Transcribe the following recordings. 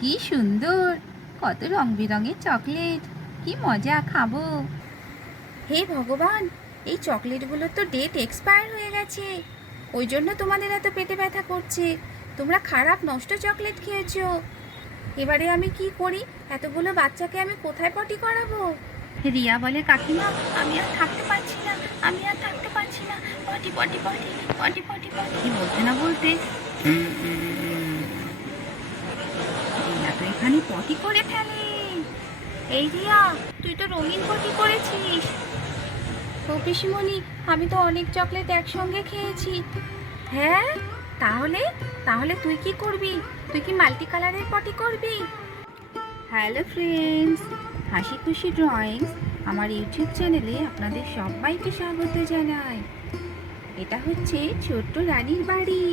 কি সুন্দর, কত রং বেরঙের চকলেট, কি মজা খাবো। হে ভগবান, এই চকলেটগুলো তো ডেট এক্সপায়ার হয়ে গেছে, ওই জন্য তোমাদের এত পেটে ব্যথা করছে। তোমরা খারাপ নষ্ট চকলেট খেয়েছো। এবারে আমি কি করি? এতগুলো বাচ্চাকে আমি কোথায় পটি করাবো? রিয়া বলে, কাকিমা আমি আর থাকতে পারছি না, আমি আর থাকতে পারছি না, পটি পটি পটি পটি পটি পটি। বলতে না বলতে রিয়া তো এখানে পটি করে ফেলে। এই রিয়া, তুই তো রঙিন পটি করেছিস। ও পিসিমণি, আমি তো অনেক চকলেট একসঙ্গে খেয়েছি। হ্যাঁ, তাহলে তাহলে তুই কি করবি? তুই কি মাল্টি কালারের পটি করবি? হ্যালো ফ্রেন্ডস, হাসি খুশি ড্রয়িংস আমার ইউটিউব চ্যানেলে আপনাদের সবাইকে স্বাগত জানাই। এটা হচ্ছে ছোট্ট রানীর বাড়ি।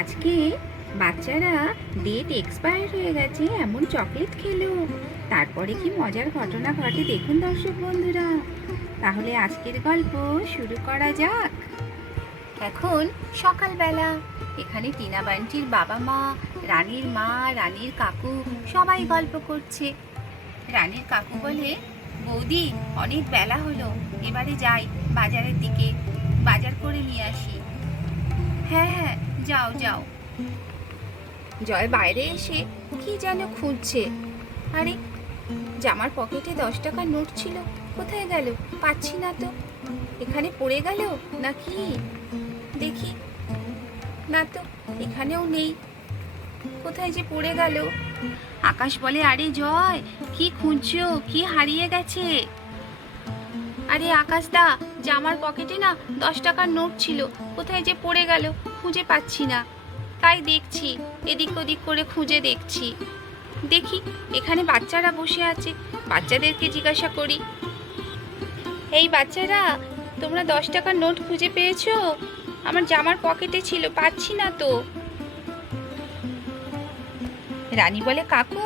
আজকে বাচ্চারা ডেট এক্সপায়ার হয়ে গেছে এমন চকলেট খেলো, তারপরে কি মজার ঘটনা ঘটে দেখুন দর্শক বন্ধুরা। তাহলে আজকের গল্প শুরু করা যাক। এখন সকালবেলা, এখানে টিনা বান্টির বাবা মা, রানীর মা, রানীর কাকু সবাই গল্প করছে। রানীর কাকু বলে, বৌদি অনেক বেলা হলো, এবারে যাই বাজারের দিকে, বাজার করে নিয়ে আসি। হ্যাঁ হ্যাঁ, যাও যাও। জয় বাইরে এসে কি যেন খুঁজছে। আরে, জামার পকেটে 10 টাকার নোট ছিল, কোথায় গেল? পাচ্ছি না তো। এখানে পড়ে গেল নাকি? দেখি, না তো, এখানেও নেই। কোথায় যে পড়ে গেল? আকাশ বলে, আরে জয়, কি খুঁজছো? কি হারিয়ে গেছে? আরে আকাশ দা, জামার পকেটে না 10 টাকার নোট ছিল, কোথায় যে পড়ে গেল, খুঁজে পাচ্ছি না। তাই দেখছি, এদিক ওদিক করে খুঁজে দেখছি। দেখি, এখানে বাচ্চারা বসে আছে, বাচ্চাদেরকে জিজ্ঞাসা করি। এই বাচ্চারা, তোমরা 10 টাকার নোট খুঁজে পেয়েছো? আমার জামার পকেটে ছিল, পাচ্ছি না তো। রানী বলে, কাকু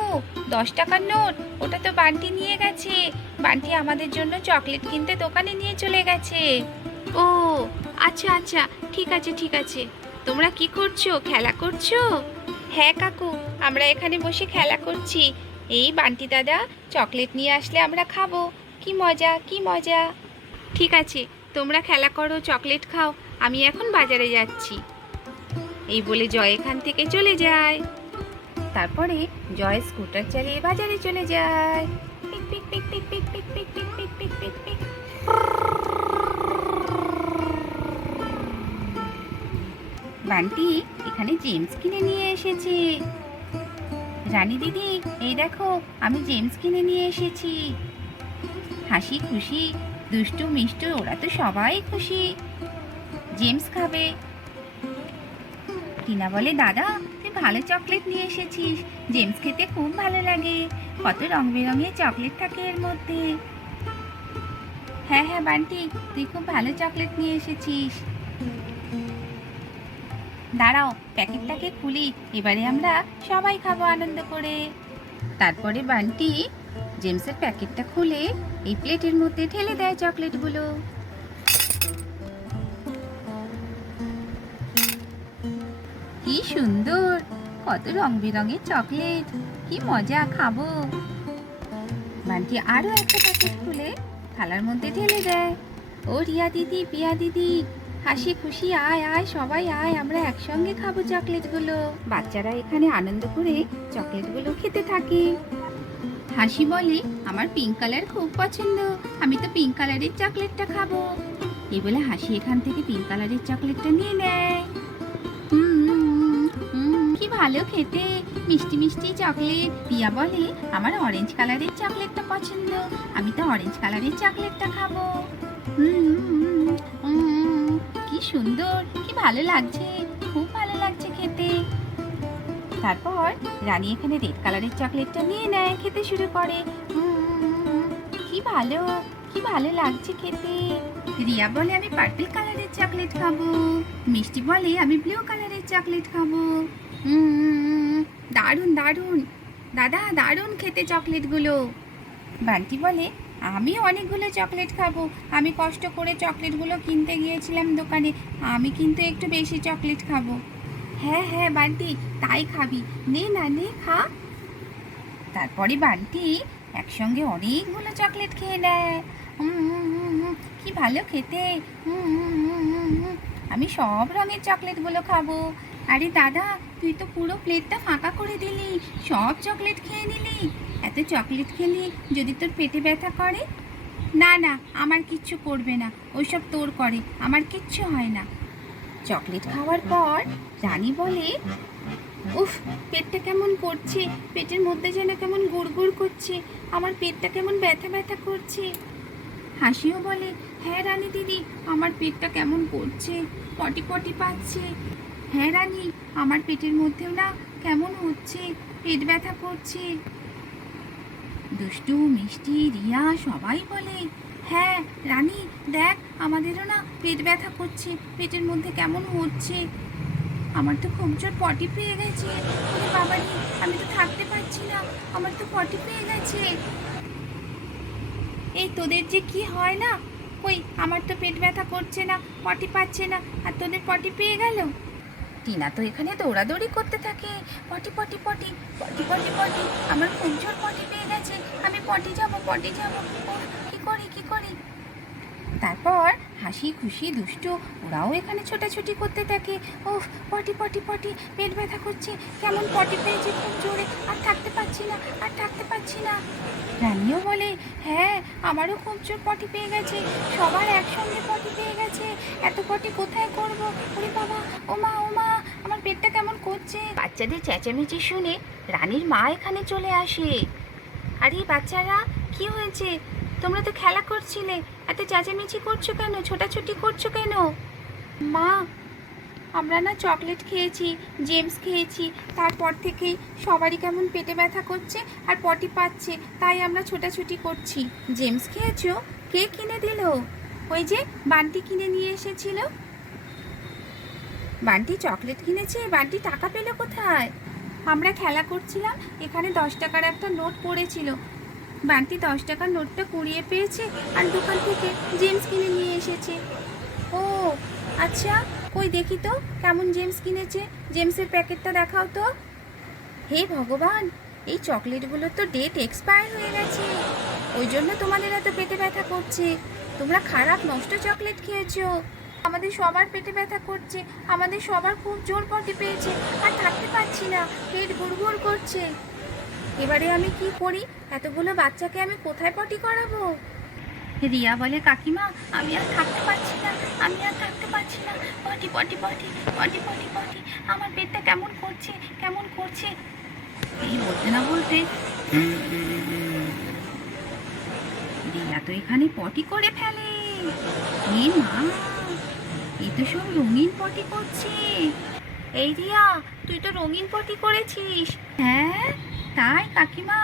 10 টাকার নোট ওটা তো বান্টি নিয়ে গেছে, বান্টি আমাদের জন্য চকলেট কিনতে দোকানে নিয়ে চলে গেছে। ও আচ্ছা আচ্ছা, ঠিক আছে ঠিক আছে। তোমরা কি করছো? খেলা করছো? হ্যাঁ কাকু, আমরা এখানে বসে খেলা করছি। এই বান্টি দাদা চকলেট নিয়ে আসলে আমরা খাবো, কি মজা কি মজা। ঠিক আছে, তোমরা খেলা করো, চকলেট খাও, আমি এখন বাজারে যাচ্ছি। এই বলে জয় এখান থেকে চলে যায়। তারপরে জয় স্কুটার চালিয়ে বাজারে চলে যায়। পিক পিক পিক পিক পিক পিক পিক পিক পিক পিক পিক পিক। বান্টি এখানে জেমস কিনে নিয়ে এসেছে। রানী দিদি, এই দেখো আমি জেমস কিনে নিয়ে এসেছি। হাসি খুশি, দুষ্টু মিষ্টু ওরা তো সবাই খুশি, জেমস খাবে। টিনা বলে, দাদা তুই ভালো চকলেট নিয়ে এসেছিস, জেমস খেতে খুব ভালো লাগে, কত রং বেরঙের চকলেট থাকে এর মধ্যে। হ্যাঁ হ্যাঁ বান্টি, তুই খুব ভালো চকলেট নিয়ে এসেছিস। দাঁড়াও, প্যাকেটটাকে খুলি, এবারে আমরা সবাই খাবো আনন্দ করে। তারপরে বান্টি জেমসের প্যাকেটটা খুলে এই প্লেটের মধ্যে ঢেলে দেয় চকলেটগুলো। কি সুন্দর, কত রং বেরঙের চকলেট, কি মজা খাবো। বান্টি আরো একটা প্যাকেট খুলে থালার মধ্যে ঢেলে দেয়। ও রিয়া দিদি, পিয়া দিদি, হাসি খুশি আয় আয়, সবাই আয়, আমরা একসঙ্গে খাবো চকলেটগুলো। বাচ্চারা এখানে আনন্দ করে চকলেটগুলো খেতে থাকে। হাসি বলে, আমার পিঙ্ক কালার খুব পছন্দ, আমি তো পিঙ্ক কালারের চকলেটটা খাবো। এই বলে হাসি এখান থেকে পিঙ্ক কালারের চকলেটটা নিয়ে নেয়। কি ভালো খেতে, মিষ্টি মিষ্টি চকলেট। পিয়া বলে, আমার অরেঞ্জ কালারের চকলেটটা পছন্দ, আমি তো অরেঞ্জ কালারের চকলেটটা খাবো। কি সুন্দর, কি ভালো লাগছে, খুব ভালো লাগছে খেতে। তারপর রানী এখানে রেড কালারের চকলেটটা নিয়ে নেয়, খেতে শুরু করে। কি ভালো, কি ভালো লাগছে খেতে। রিয়া বলে, আমি পার্পল কালারের চকলেট খাবো। মিষ্টি বলে, আমি ব্লু কালারের চকলেট খাবো। দারুণ দারুণ দাদা, দারুণ খেতে চকলেটগুলো। বান্টি বলে, আমি অনেকগুলো চকলেট খাবো, আমি কষ্ট করে চকলেটগুলো কিনতে গিয়েছিলাম দোকানে, আমি কিন্তু একটু বেশি চকলেট খাবো। হ্যাঁ হ্যাঁ বান্টি, তাই খাবি, নে না নে, খা। তারপরে বান্টি একসঙ্গে অনেকগুলো চকলেট খেয়ে নেয়। কি ভালো খেতে। আমি সব রঙের চকলেটগুলো খাবো। আরে দাদা, তুই তো পুরো প্লেটটা ফাঁকা করে দিলি, সব চকলেট খেয়ে নিলি। এত চকলেট খেলি যদি তোর পেটে ব্যথা করে? না না, আমার কিচ্ছু করবে না, ওইসব তোর করে, আমার কিচ্ছু হয় না। চকলেট খাওয়ার পর রানী বলে, উফ, পেটটা কেমন করছে, পেটের মধ্যে যেন কেমন গুড়গুড় করছে, আমার পেটটা কেমন ব্যথা ব্যথা করছে। হাসিও বলে, হ্যাঁ রানী দিদি, আমার পেটটা কেমন করছে, পটি পটি পাচ্ছে। হ্যাঁ রানী, আমার পেটের মধ্যেও না কেমন হচ্ছে, পেট ব্যথা করছে। দুষ্টু, মিষ্টি, রিয়া সবাই বলে, হ্যাঁ রানী দেখ, আমাদেরও না পেট ব্যথা করছে, পেটের মধ্যে কেমন হচ্ছে। আমার তো খুব জোর পটি পেয়ে গেছে। ওরে বাবারে, আমি তো থাকতে পারছি না, আমার তো পটি পেয়ে গেছে। এই তোদের যে কি হয় না, কই আমার তো পেট ব্যথা করছে না, পটি পাচ্ছে না, আর তোদের পটি পেয়ে গেল। টিনা তো এখানে দৌড়াদৌড়ি করতে থাকে, পটি পটি পটি পটি পটি পটি, আমার খুব জোর পটি পেয়ে গেছে, আমি পটি যাব পটি যাব। ও, কি করি কি করি। তারপর হাসি খুশি দুষ্টু ওরাও এখানে ছোটাছুটি করতে থাকে। ওহ, পটি পটি পটি, পেট ব্যথা করছে, কেমন পটি পেয়েছে খুব জোরে, আর থাকতে পারছি না, আর থাকতে পারছি না। রানীও বলে, হ্যাঁ আমারও খুব জোর পটি পেয়ে গেছে, সবার একসঙ্গে পটি পেয়ে গেছে, এত পটি কোথায় করবো, ওরে বাবা, ওমা ওমা, আমার পেটটা কেমন করছে। বাচ্চাদের চেঁচামেচি শুনে রানীর মা এখানে চলে আসে। আরে বাচ্চারা, কি হয়েছে? তোমরা তো খেলা করছিলে, এত চেঁচামেচি করছো কেন, ছোটাছুটি করছো কেন? মা, আমরা না চকলেট খেয়েছি, জেমস খেয়েছি, তারপর থেকেই সবারই কেমন পেটে ব্যথা করছে আর পটি পাচ্ছে, তাই আমরা ছোটাছুটি করছি। জেমস খেয়েছো? কে কিনে দিল? ওই যে বান্টি কিনে নিয়ে এসেছিল। বান্টি চকলেট কিনেছে? বান্টি টাকা পেল কোথায়? আমরা খেলা করছিলাম, এখানে 10 টাকার একটা নোট পড়েছিল, বান্টি 10 টাকার নোটটা কুড়িয়ে পেয়েছে আর দোকান থেকে জেমস কিনে নিয়ে এসেছে। ও আচ্ছা, কই দেখি তো কেমন জেমস কিনেছে, জেমসের প্যাকেটটা দেখাও তো। হে ভগবান, এই চকলেটগুলো তো ডেট এক্সপায়ার হয়ে গেছে, ওই জন্য তোমাদের এত পেটে ব্যথা করছে। তোমরা খারাপ নষ্ট চকলেট খেয়েছো, আমাদের সবার পেটে ব্যথা করছে, আমাদের সবার খুব জোর পটি পেয়েছে, আর থাকতে পারছি না, পেট গুড়গুড় করছে। এবারে আমি কি করি, এতগুলো বাচ্চাকে আমি কোথায় পটি করাবো? রিয়া বলে, কাকিমা আমি আর থাকতে পারছি না, আমি আর থাকতে পারছি না, পটি পটি পটি পটি পটি পটি, আমার পেটটা কেমন করছে কেমন করছে। এই বলতে না বলতে রিয়া তো এখানে পটি করে ফেলে। এ মা, এ তো সব রঙিন পটি করছে। এই রিয়া, তুই তো রঙিন পটি করেছিস? হ্যাঁ তাই কাকিমা,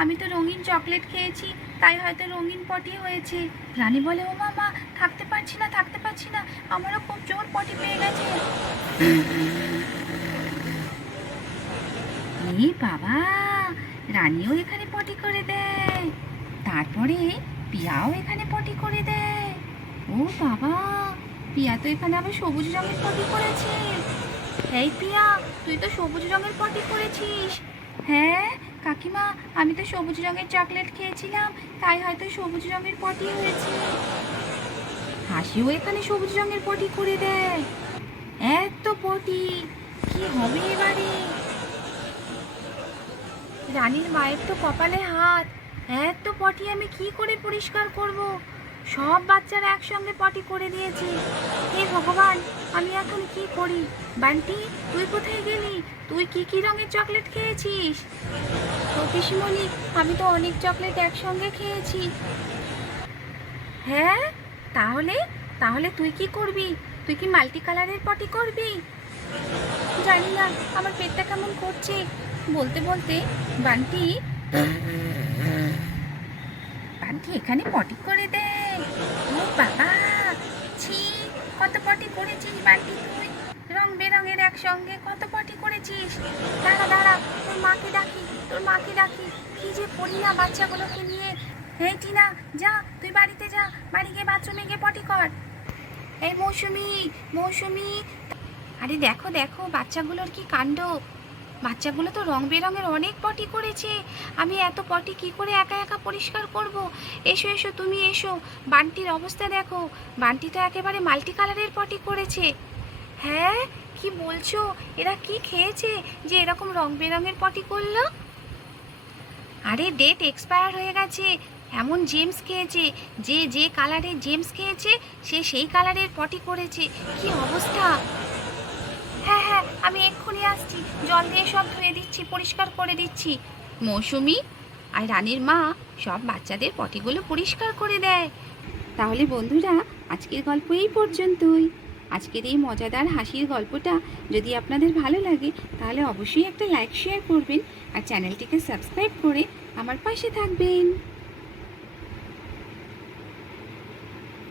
আমি তো রঙিন চকলেট খেয়েছি, তাই হয়তো রঙিন পটি হয়েছে। রানী বলে, ও মামা, থাকতে পারছি না থাকতে পারছি না, আমারও খুব জোর পটি পেয়ে গেছে। এ বাবা, রানীও এখানে পটি করে দেয়, তারপরে পিয়াও এখানে পটি করে দেয়। ও বাবা, পিয়া তো এখানে আবার সবুজ রঙের পটি করেছে। এই পিয়া, তুই তো সবুজ রঙের পটি করেছিস? হ্যাঁ কাকিমা, আমি তো সবুজ রঙের চকলেট খেয়েছিলাম, তাই হয়তো সবুজ রঙের পটি হয়েছে। হাসিও এখানে সবুজ রঙের পটি করে দেয়। এত পটি, কি হবে এবারে? রানীর মায়ের তো কপালে হাত, এত পটি আমি কি করে পরিষ্কার করব? সব বাচ্চারা একসঙ্গে পটি করে দিয়েছে। হে ভগবান, আমি এখন কি করি? বান্টি, তুই কোথায় গেলি? তুই কি কি রঙের চকলেট খেয়েছিস? ও পিসিমণি, আমি তো অনেক চকলেট একসঙ্গে খেয়েছি। হ্যাঁ, তাহলে তাহলে তুই কি করবি? তুই কি মাল্টি কালারের পটি করবি? জানি না, আমার পেটটা কেমন করছে। বলতে বলতে বান্টি বান্টি এখানে পটি করে দেয়। ও বাবা, ছি, কত পটি করেছিস বান্টি তুই? রং বেরঙের একসঙ্গে কত পটি করেছিস। দাঁড়া দাঁড়া, তোর মাকে ডাকি, তোর মাকে ডাকি, কি যে করি না বাচ্চাগুলোকে নিয়ে। এই টিনা, যা তুই বাড়িতে যা, বাড়ি গিয়ে বাথরুমে গিয়ে পটি কর। এই মৌসুমি, মৌসুমি, আরে দেখো দেখো বাচ্চাগুলোর কি কাণ্ড, বাচ্চাগুলো তো রং বেরঙের অনেক পটি করেছে, আমি এত পটি কি করে একা একা পরিষ্কার করব। এসো এসো, তুমি এসো। বান্টির অবস্থা দেখো, বান্টি তো একেবারে মাল্টি কালারের পটি করেছে। হ্যাঁ, কি বলছো? এরা কি খেয়েছে যে এরকম রং বেরঙের পটি করলো? আরে ডেট এক্সপায়ার হয়ে গেছে, এমন জেমস খেয়েছে, যে যে কালারের জেমস খেয়েছে সে সেই কালারের পটি করেছে। কি অবস্থা! হ্যাঁ হ্যাঁ, আমি এক্ষুনি আসছি, জল দিয়ে সব ধুয়ে দিচ্ছি, পরিষ্কার করে দিচ্ছি। মৌসুমি আর রানীর মা সব বাচ্চাদের পটিগুলো পরিষ্কার করে দেয়। তাহলে বন্ধুরা, আজকের গল্প এই পর্যন্তই। আজকের এই মজাদার হাসির গল্পটা যদি আপনাদের ভালো লাগে তাহলে অবশ্যই একটা লাইক শেয়ার করবেন আর চ্যানেলটিকে সাবস্ক্রাইব করে আমার পাশে থাকবেন।